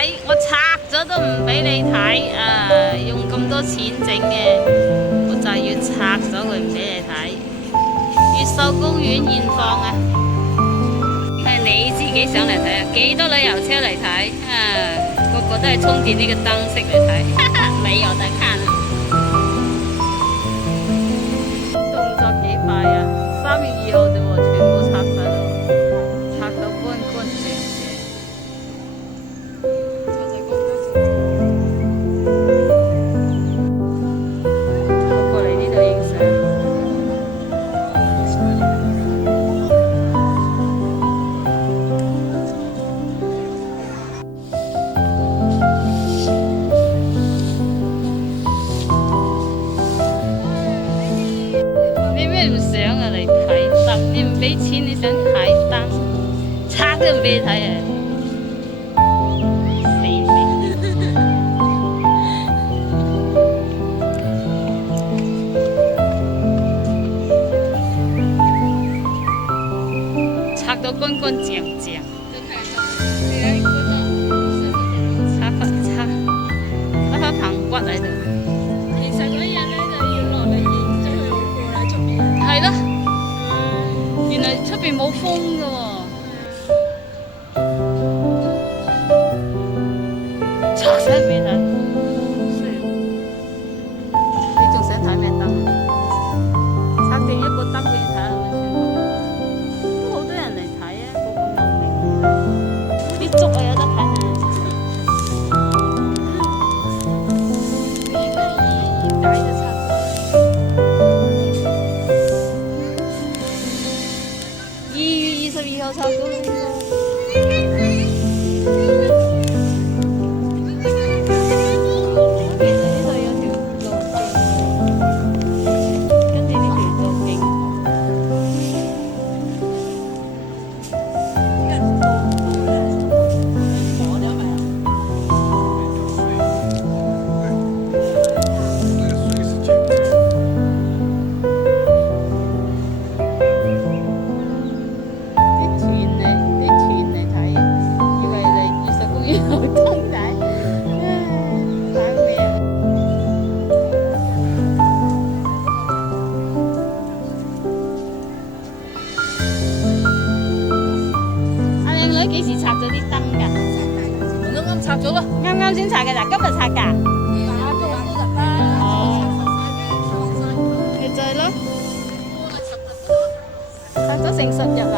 睇，我拆咗都唔俾你睇啊！用咁多錢整嘅，我就要拆咗佢唔俾你睇。越秀公園現況啊，係你自己上嚟睇啊！幾多旅遊車嚟睇啊？個個都係充電呢個燈飾嚟睇，沒有得看啊！動作幾快啊！3月2號啫喎，全部拆晒咯，拆到乾乾淨淨。我過嚟呢度影相。你咩唔想啊？嚟睇燈，你唔俾錢，你想睇燈，拆都唔俾你睇啊！死你！拆到乾乾淨淨。擦棚骨喺度。其實嗰啲人咧就要落嚟影咗佢好過啦，出邊。係咯，原來出邊冇風㗎喎。拆晒俾你睇，你仲想睇咩燈？拆定一個燈俾你睇係咪先？都好多人嚟睇啊，個個望嚟睇。啲竹啊有得睇啊！大就拆咗。2月22號拆咗啦。其實呢度有條路徑，跟住呢條路徑。幾時拆咗啲燈㗎？啱啱拆咗咯，啱啱先拆嘅咋，今日拆㗎？哦，咪就係咯，拆咗成10日啦。